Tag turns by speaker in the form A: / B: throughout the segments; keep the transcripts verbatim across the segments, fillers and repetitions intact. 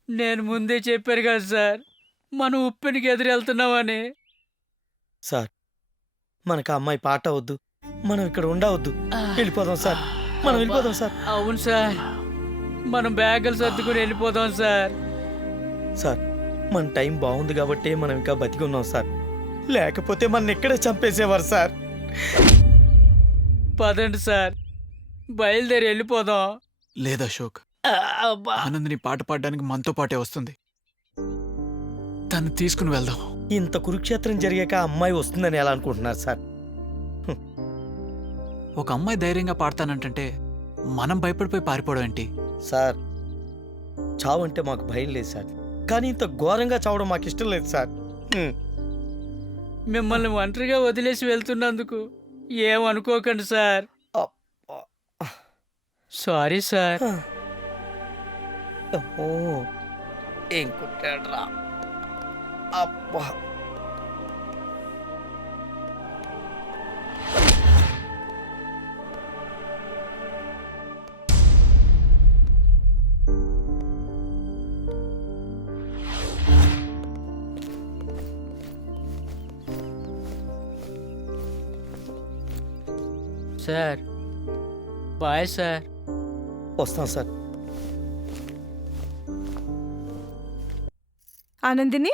A: నేను ముందే చెప్పాను కదా సార్, మనం ఉప్పెనికి ఎదురెళ్తున్నామని.
B: సార్ మనకు ఆ అమ్మాయి పాట వద్దు, మనం ఇక్కడ ఉండవద్దు, వెళ్ళిపోదాం సార్. మనం వెళ్ళిపోదాం సార్.
A: అవును సార్, మనం బ్యాగులు సర్దుకుని వెళ్ళిపోదాం సార్.
B: సార్ మన టైం బాగుంది కాబట్టి మనం ఇంకా బతికి ఉన్నాం సార్, లేకపోతే మన ఇక్కడే చంపేసేవారు సార్.
A: పదండి సార్, బయలుదేరి వెళ్ళిపోదాం.
C: లేదు అశోక్,
A: అబ్బా.
C: ఆనందిని పాట పాడడానికి మనతో పాటే వస్తుంది. తను తీసుకుని వెళ్దాం.
B: ఇంత కురుక్షేత్రం జరిగాక ఆ అమ్మాయి వస్తుందని ఎలా అనుకుంటున్నారు సార్?
C: ఒక అమ్మాయి ధైర్యంగా పాడతానంటే మనం భయపడిపోయి పారిపోవడం ఏంటి?
B: సార్ చావు అంటే మాకు భయం లేదు సార్, కానీ ఇంత ఘోరంగా చావడం మాకు ఇష్టం లేదు సార్. హ్మ్.
A: మిమ్మల్ని ఒంటరిగా వదిలేసి వెళ్తున్నందుకు ఏమనుకోకండి సార్.
B: అబ్బా.
A: Sorry sir.
B: ఓ ఏం కుట్టాడ్రా. అబ్బా.
A: Sir bye sir.
B: వస్తాం సార్.
D: ఆనందిని,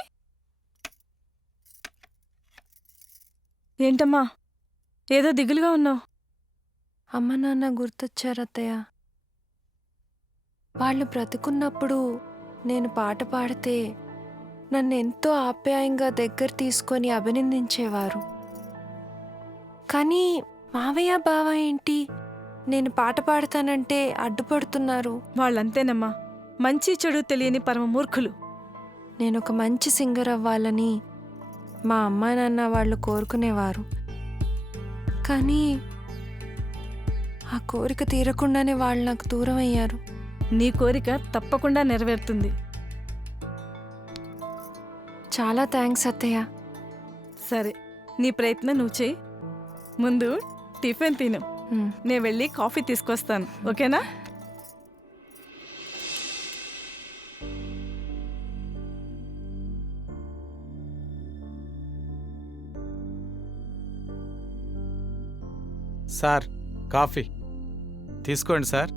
D: ఏంటమ్మా ఏదో దిగులుగా ఉన్నావు?
E: అమ్మ నాన్న గుర్తొచ్చారత్తయ్య. వాళ్ళు బ్రతుకున్నప్పుడు నేను పాట పాడితే నన్ను ఎంతో ఆప్యాయంగా దగ్గర తీసుకొని అభినందించేవారు. కానీ మావయ్య బావ ఏంటి నేను పాట పాడతానంటే అడ్డుపడుతున్నారు.
D: వాళ్ళంతేనమ్మా, మంచి చెడు తెలియని పరమ మూర్ఖులు.
E: నేను ఒక మంచి సింగర్ అవ్వాలని మా అమ్మా నాన్న వాళ్ళు కోరుకునేవారు. కానీ ఆ కోరిక తీరకుండానే వాళ్ళు నాకు దూరం అయ్యారు.
D: నీ కోరిక తప్పకుండా నెరవేరుతుంది.
E: చాలా థ్యాంక్స్ అత్తయ్య.
D: సరే, నీ ప్రయత్నం నువ్వు చెయ్యి. ముందు టిఫిన్ తిను,
E: ఉమ్.
D: నేను వెళ్ళి కాఫీ తీసుకొస్తాను. ఓకేనా?
F: సార్ కాఫీ తీసుకోండి సార్.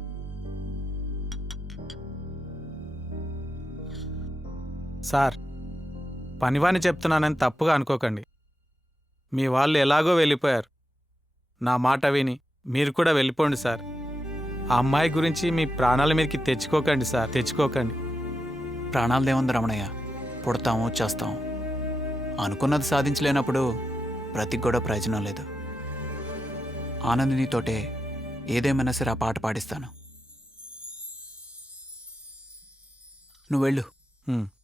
F: సార్ పనివాని చెప్తున్నానని తప్పుగా అనుకోకండి. మీ వాళ్ళు ఎలాగో వెళ్ళిపోయారు. నా మాట విని మీరు కూడా వెళ్ళిపోండి సార్. ఆ అమ్మాయి గురించి మీ ప్రాణాల మీదకి తెచ్చుకోకండి సార్, తెచ్చుకోకండి.
C: ప్రాణాలదేముంది రమణయ్య, పుడతాము చేస్తాము. అనుకున్నది సాధించలేనప్పుడు బ్రతికి కూడా ప్రయోజనం లేదు. ఆనందినితోటే ఏదేమైనా సరే ఆ పాట పాడిస్తాను. నువ్వు వెళ్ళు.
F: హ్మ్.